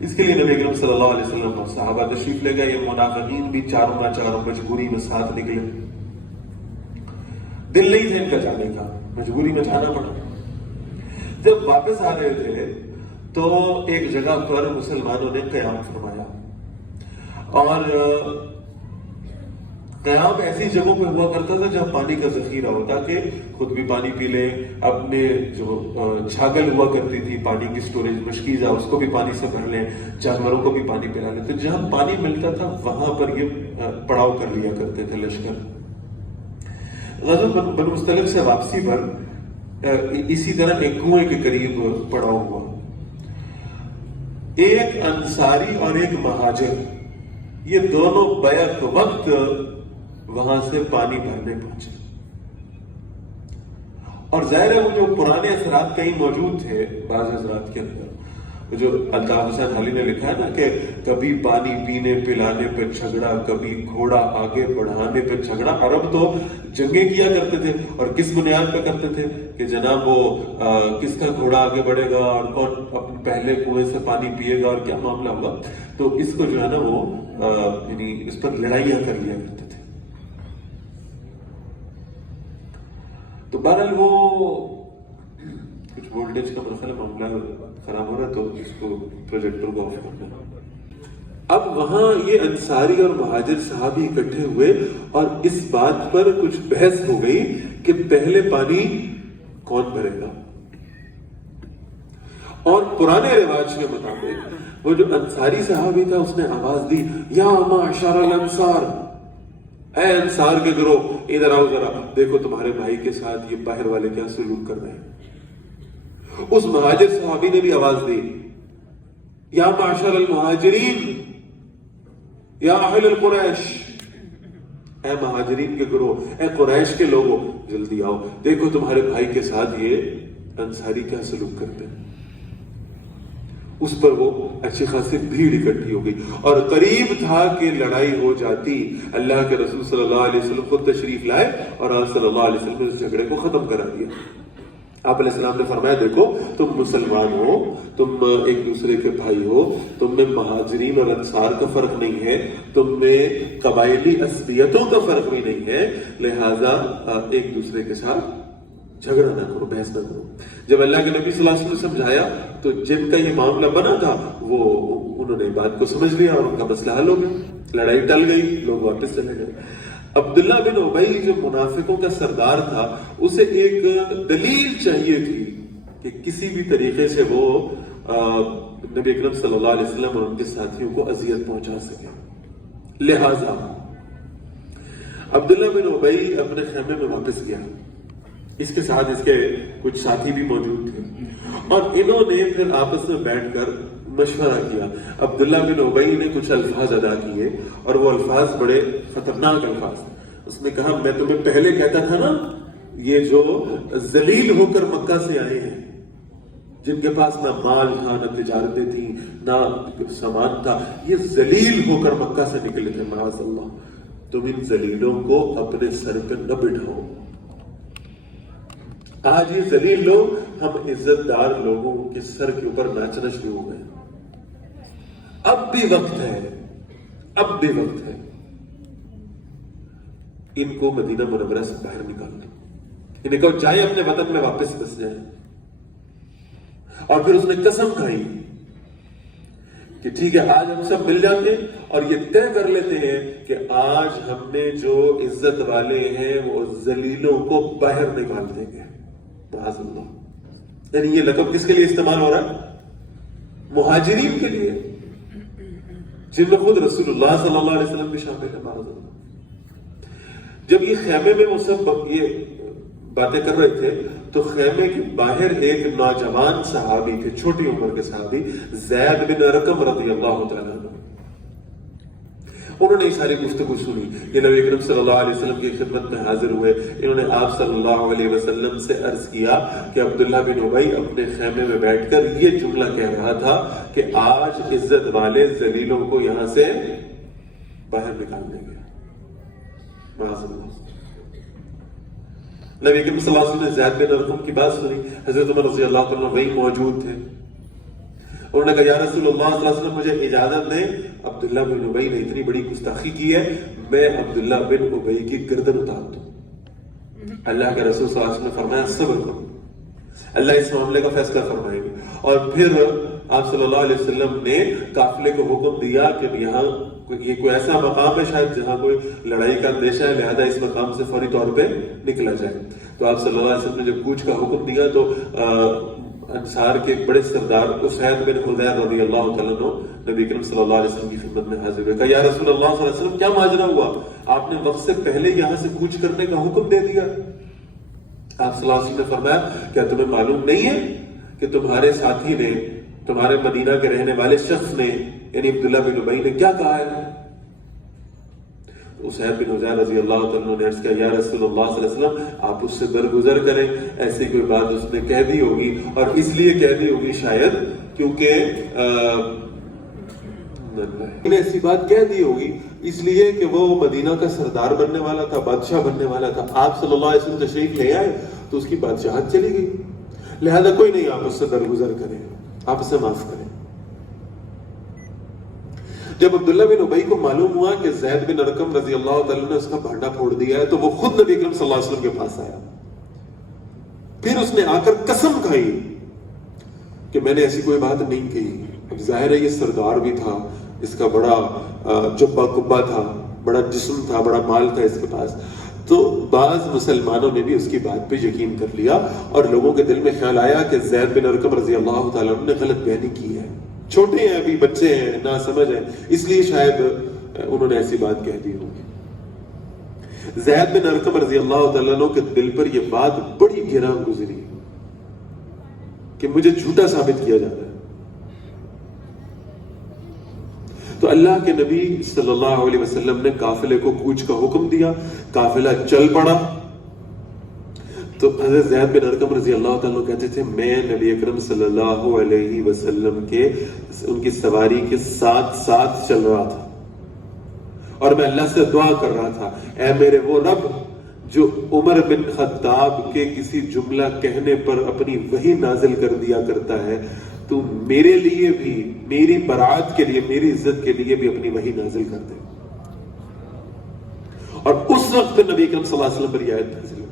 اس کے لیے نبی اکرم صلی اللہ علیہ وسلم اور صحابہ تشریف لے گئے. یہ منافقین بھی چاروں نہ چاروں مجبوری میں ساتھ نکلے. دل نہیں تھا ان کا جانے کا، مجبوری میں جانا پڑا. جب واپس آ رہے تھے تو ایک جگہ پر مسلمانوں نے قیام فرمایا، اور قیام ایسی جگہوں پہ ہوا کرتا تھا جہاں پانی کا ذخیرہ ہوتا کہ خود بھی پانی پی لیں، اپنے جو چھاگل ہوا کرتی تھی پانی کی سٹوریج مشکیزہ اس کو بھی پانی سے بھر لیں، جانوروں کو بھی پانی پلا لیں. تو جہاں پانی ملتا تھا وہاں پر یہ پڑاؤ کر لیا کرتے تھے لشکر. غزوہ بنو مستلق سے واپسی پر اسی طرح ایک کنویں کے قریب پڑاؤ ہوا. ایک انصاری اور ایک مہاجر، یہ دونوں بیک وقت وہاں سے پانی بھرنے پہنچے. اور ظاہر ہے وہ جو پرانے اثرات کہیں موجود تھے بعض حضرات کے اندر، جو الطاف حسین علی نے لکھا ہے نا کہ کبھی پانی پینے پلانے پہ جھگڑا، کبھی گھوڑا آگے بڑھانے پہ جھگڑا. عرب تو جنگیں کیا کرتے تھے اور کس بنیاد پہ کرتے تھے کہ جناب وہ کس کا گھوڑا آگے بڑھے گا اور کون اپنے پہلے کنویں سے پانی پیے گا اور کیا معاملہ ہوگا. تو اس کو جو ہے نا وہ یعنی اس پر لڑائیاں کر لیا کرتے تھے. تو بہرحال وہ کچھ وولٹیج کا مسئلہ معاملہ خراب ہو رہا ہے تو اس کو پروجیکٹر کو آف کرنا. اب وہاں یہ انصاری اور مہاجر صحابی اکٹھے ہوئے اور اس بات پر کچھ بحث ہو گئی کہ پہلے پانی کون بھرے گا. اور پرانے رواج کے مطابق وہ جو انصاری صحابی تھا اس نے آواز دی، یا معشر الانصار، اے انصار کے گروہ ادھر آؤ ذرا، دیکھو تمہارے بھائی کے ساتھ یہ باہر والے کیا سلوک کر رہے ہیں. اس مہاجر صحابی نے بھی آواز دی، یا معشر المہاجرین یا اہل القریش، اے مہاجرین کے گروہ، اے قریش کے لوگوں جلدی آؤ، دیکھو تمہارے بھائی کے ساتھ یہ انصاری کیا سلوک کرتے ہیں. اس پر وہ اچھی خاصی بھیڑ اکٹھی ہو گئی اور قریب تھا کہ لڑائی ہو جاتی. اللہ کے رسول صلی اللہ علیہ وسلم خود تشریف لائے اور آپ صلی اللہ علیہ وسلم نے اس جھگڑے کو ختم کرا دیا. آپ علیہ السلام نے فرمایا، دیکھو تم مسلمان ہو، تم ایک دوسرے کے بھائی ہو، تم میں مہاجرین اور انصار کا فرق نہیں ہے، تم میں قبائلی عصبیتوں کا فرق بھی نہیں ہے، لہذا ایک دوسرے کے ساتھ جھگڑا نہ کرو، بحث نہ کرو. جب اللہ کے نبی صلی اللہ علیہ وسلم نے سمجھایا تو جن کا یہ معاملہ بنا تھا وہ انہوں نے بات کو سمجھ لیا اور ان کا مسئلہ حل ہو گیا، لڑائی ٹل گئی، لوگ واپس چلے گئے. عبداللہ بن ابی جو منافقوں کا سردار تھا، اسے ایک دلیل چاہیے تھی کہ کسی بھی طریقے سے وہ نبی اکرم صلی اللہ علیہ وسلم اور ان کے ساتھیوں کو اذیت پہنچا سکے. لہذا عبداللہ بن ابی اپنے خیمے میں واپس گیا. اس کے ساتھ اس کے کچھ ساتھی بھی موجود تھے اور انہوں نے پھر آپس میں بیٹھ کر مشورہ کیا. عبداللہ بن ابی نے کچھ الفاظ ادا کیے اور وہ الفاظ بڑے خطرناک الفاظ. اس نے کہا، میں تمہیں پہلے کہتا تھا نا، یہ جو ذلیل ہو کر مکہ سے آئے ہیں، جن کے پاس نہ مال تھا، نہ تجارتیں تھیں، نہ سامان تھا، یہ ذلیل ہو کر مکہ سے نکلے تھے، معاذ اللہ، تم ان ذلیلوں کو اپنے سر پہ نہ بٹھاؤ. آج یہ ذلیل لوگ ہم عزت دار لوگوں کے سر کے اوپر ناچنا شروع ہو گئے. اب بھی وقت ہے، اب بھی وقت ہے، ان کو مدینہ منورہ سے باہر نکال دو. انہیں کہو جائیں اپنے وطن میں واپس بس جائیں. اور پھر اس نے قسم کھائی کہ ٹھیک ہے، آج ہم سب مل جاتے ہیں اور یہ طے کر لیتے ہیں کہ آج ہم نے جو عزت والے ہیں وہ ذلیلوں کو باہر نکال دیں گے. معاذ اللہ. یعنی یہ لقب کس کے لیے استعمال ہو رہا ہے؟ مہاجرین کے لیے، جن میں خود رسول اللہ صلی اللہ علیہ وسلم بھی شامل ہے. معاذ اللہ. جب یہ خیمے میں وہ سب یہ باتیں کر رہے تھے تو خیمے کے باہر ایک نوجوان صحابی تھے، چھوٹی عمر کے صحابی، زید بن ارقم رضی اللہ تعالیٰ عنہ. انہوں نے یہ ساری گفتگو سنی. یہ نبی اکرم صلی اللہ علیہ وسلم کی خدمت میں حاضر ہوئے. انہوں نے آپ صلی اللہ علیہ وسلم سے عرض کیا کہ عبداللہ بن ابی اپنے خیمے میں بیٹھ کر یہ جملہ کہہ رہا تھا کہ آج عزت والے ذلیلوں کو یہاں سے باہر نکال دیں گے. معاذ اللہ. نبی اکرم صلی اللہ علیہ وسلم نے زید بن ارقم کی بات سنی. حضرت عمر رضی اللہ عنہ وہی موجود تھے. انہوں نے کہا یا رسول اللہ صلی اللہ علیہ وسلم مجھے اجازت دیں، عبداللہ بن ابی نے اتنی بڑی گستاخی کی ہے، میں عبداللہ بن ابی کی گردن اتار دوں۔ اللہ کے رسول صلی اللہ علیہ وسلم نے فرمایا صبر کرو، اللہ اس معاملے کا فیصلہ فرمائے گا۔ اور پھر آپ صلی اللہ علیہ وسلم نے قافلے کو حکم دیا کہ یہاں یہ کوئی ایسا مقام ہے شاید جہاں کوئی لڑائی کا اندیشہ ہے، لہذا اس مقام سے فوری طور پہ نکلا جائے۔ تو آپ صلی اللہ علیہ وسلم نے جب کوچ کا حکم دیا تو انصار کے ایک بڑے سردار اسید بن حضیر رضی اللہ تعالیٰ عنہ نبی کریم صلی اللہ علیہ وسلم کی خدمت میں حاضر ہوئے، کہا یا رسول اللہ صلی اللہ علیہ وسلم کیا ماجرا ہوا، آپ نے وقت سے پہلے یہاں سے کوچ کرنے کا حکم دے دیا۔ آپ صلی اللہ علیہ وسلم نے فرمایا کیا تمہیں معلوم نہیں ہے کہ تمہارے ساتھی نے، تمہارے مدینہ کے رہنے والے شخص نے یعنی عبداللہ بن ابی نے کیا کہا ہے؟ اسید بن حضیر رضی اللہ تعالیٰ نے عرض کیا یا رسول اللہ صلی اللہ علیہ وسلم آپ اس سے درگزر کریں، ایسی کوئی بات اس نے کہہ دی ہوگی، اور اس لیے کہہ دی ہوگی شاید کیونکہ ایسی بات کہہ دی ہوگی اس لیے کہ وہ مدینہ کا سردار بننے والا تھا، بادشاہ بننے والا تھا، آپ صلی اللہ علیہ وسلم تشریف لے آئے تو اس کی بادشاہت چلی گئی، لہذا کوئی نہیں، آپ اس سے درگزر کریں، آپ اسے معاف کریں۔ جب عبداللہ بن ابی کو معلوم ہوا کہ زید بن ارقم رضی اللہ تعالیٰ نے اس کا بھانڈا پھوڑ دیا ہے تو وہ خود نبی کریم صلی اللہ علیہ وسلم کے پاس آیا، پھر اس نے آ کر قسم کھائی کہ میں نے ایسی کوئی بات نہیں کہی۔ اب ظاہر ہے یہ سردار بھی تھا، اس کا بڑا جبہ کبا تھا، بڑا جسم تھا، بڑا مال تھا اس کے پاس، تو بعض مسلمانوں نے بھی اس کی بات پہ یقین کر لیا اور لوگوں کے دل میں خیال آیا کہ زید بن ارقم رضی اللہ تعالیٰ عنہ نے غلط بیانی کی ہے، چھوٹے ہیں ابھی، بچے ہیں، نا سمجھ ہیں، اس لیے شاید انہوں نے ایسی بات کہہ دی ہوگی۔ زید بن ارقم رضی اللہ تعالیٰ عنہ کے دل پر یہ بات بڑی گراں گزری کہ مجھے جھوٹا ثابت کیا جاتا ہے۔ تو اللہ کے نبی صلی اللہ علیہ وسلم نے قافلے کو کوچ کا حکم دیا، قافلہ چل پڑا۔ تو حضرت زید بن ارقم رضی اللہ تعالیٰ کہتے تھے میں نبی اکرم صلی اللہ علیہ وسلم کے ان کی سواری کے ساتھ ساتھ چل رہا تھا اور میں اللہ سے دعا کر رہا تھا، اے میرے وہ رب جو عمر بن خطاب کے کسی جملہ کہنے پر اپنی وحی نازل کر دیا کرتا ہے، تو میرے لیے بھی، میری برات کے لیے، میری عزت کے لیے بھی اپنی وحی نازل کر دے۔ اور اس وقت نبی کریم صلی اللہ علیہ وسلم پر یہ آیت نازل ہوئی۔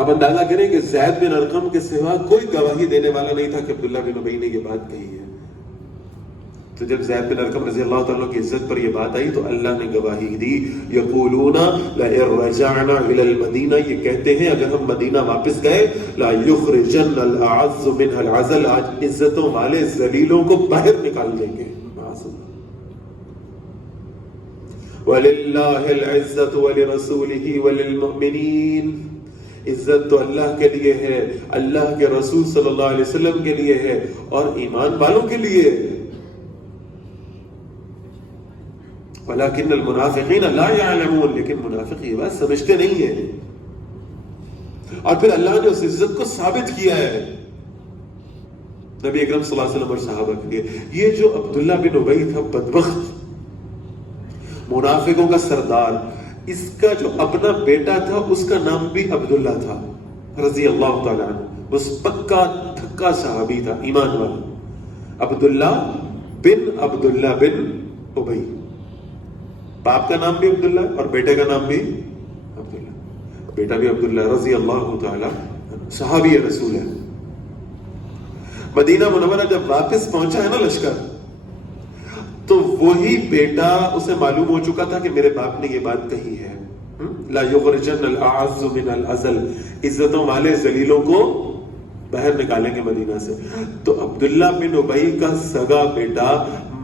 آپ اندازہ کریں کہ زید بن ارقم کے سوا کوئی گواہی دینے والا نہیں تھا کہ عبداللہ بن ابی نے یہ بات کہی ہے۔ تو جب زید بن ارقم رضی اللہ تعالیٰ کی عزت پر یہ بات آئی تو اللہ نے گواہی دی، یقولون لئن رجعنا الى المدینہ، یہ کہتے ہیں اگر ہم مدینہ واپس گئے، لا یخرجن الاعز منها العزل، آج عزتوں والے ذلیلوں کو باہر نکال دیں گے۔ وَلِلَّهِ الْعِزَّةُ وَلِرَسُولِهِ وَلِلْمُؤْمِنِينَ، عزت تو اللہ کے لیے ہے، اللہ کے رسول صلی اللہ علیہ وسلم کے لیے ہے اور ایمان والوں کے لیے۔ وَلَكِنَّ الْمُنَافِقِينَ لَا يَعْلَمُونَ، لیکن منافق یہ بات سمجھتے نہیں ہیں۔ اور پھر اللہ نے اس عزت کو ثابت کیا ہے نبی اکرم صلی اللہ علیہ وسلم اور صحابہ کے لیے۔ یہ جو عبداللہ بن ابی تھا بدبخت، منافقوں کا سردار، اس کا جو اپنا بیٹا تھا اس کا نام بھی عبداللہ تھا رضی اللہ تعالیٰ عنہ، بس پکا تھکا صحابی تھا، ایمان والا، عبداللہ بن ابی، باپ کا نام بھی عبداللہ اور بیٹے کا نام بھی عبداللہ، بیٹا بھی عبداللہ رضی اللہ تعالیٰ صحابی رسول ہے۔ مدینہ منورہ جب واپس پہنچا ہے نا لشکر، تو وہی بیٹا، اسے معلوم ہو چکا تھا کہ میرے باپ نے یہ بات کہی ہے، لا یخرجن الاعز من الازل، عزتوں والے ذلیلوں کو باہر نکالیں گے مدینہ سے۔ تو عبداللہ بن ابی کا سگا بیٹا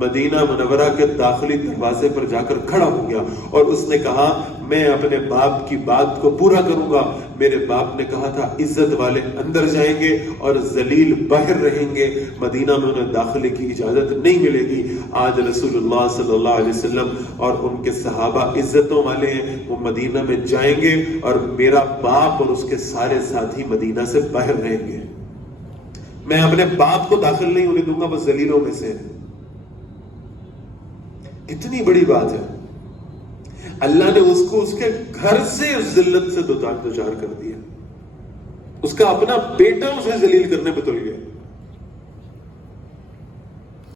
مدینہ منورہ کے داخلی دروازے پر جا کر کھڑا ہو گیا اور اس نے کہا میں اپنے باپ کی بات کو پورا کروں گا، میرے باپ نے کہا تھا عزت والے اندر جائیں گے اور ذلیل باہر رہیں گے، مدینہ میں انہیں داخلے کی اجازت نہیں ملے گی۔ آج رسول اللہ صلی اللہ علیہ وسلم اور ان کے صحابہ عزتوں والے ہیں، وہ مدینہ میں جائیں گے اور میرا باپ اور اس کے سارے ساتھی مدینہ سے باہر رہیں گے، میں اپنے باپ کو داخل نہیں ہونے دوں گا، بس ذلیلوں میں سے۔ اتنی بڑی بات ہے، اللہ نے اس کو اس کے گھر سے اس ذلت سے دوچار کر دیا، اس کا اپنا بیٹا اسے ذلیل کرنے پہ تل گیا۔